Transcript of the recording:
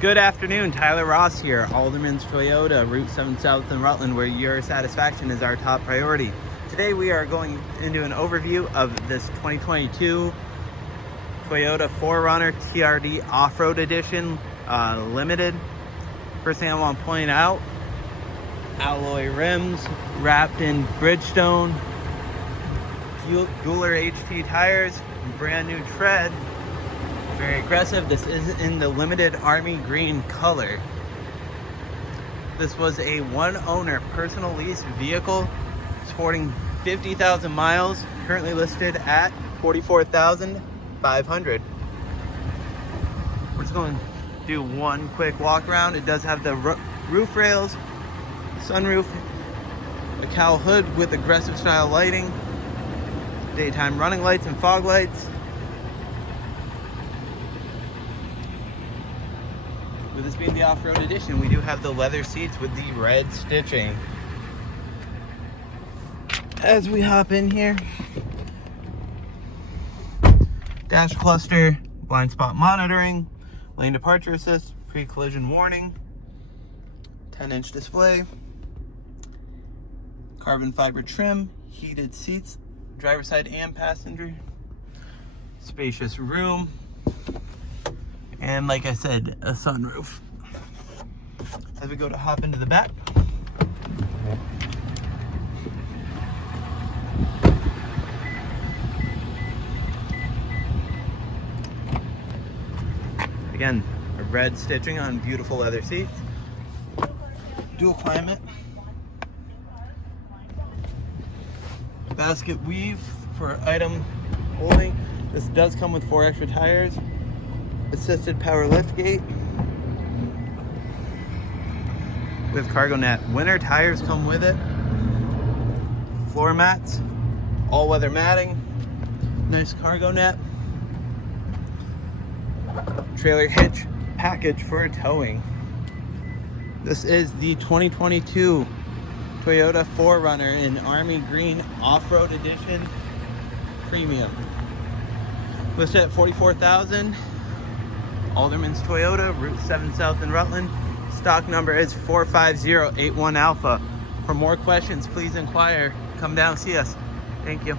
Good afternoon, Tyler Ross here, Alderman's Toyota, Route 7 South in Rutland, where your satisfaction is our top priority. Today we are going into an overview of this 2022 Toyota 4RUNNER TRD Off-Road Edition Limited. First thing I want to point out, alloy rims wrapped in Bridgestone, Dueler HT tires, brand new tread. Very aggressive. This is in the limited army green color. This was a one-owner personal lease vehicle sporting 50,000 miles, currently listed at $44,500. We're just going to do one quick walk around. It does have the roof rails, sunroof, a cowl hood with aggressive style lighting, daytime running lights and fog lights. With this being the off-road edition, we do have the leather seats with the red stitching. As we hop in here, dash cluster, blind spot monitoring, lane departure assist, pre-collision warning, 10-inch display, carbon fiber trim, heated seats, driver side and passenger, spacious room, and like I said, a sunroof. As we go to hop into the back, again, a red stitching on beautiful leather seats, dual climate, basket weave for item holding. This does come with 4 extra tires, assisted power lift gate with cargo net. Winter tires come with it, floor mats, all weather matting, nice cargo net, trailer hitch package for towing. This is the 2022 Toyota 4RUNNER in Army Green Off-Road Edition Premium. Listed at $44,000. Alderman's Toyota, Route 7 South in Rutland. Stock number is 45081 Alpha. For more questions, please inquire. Come down, see us. Thank you.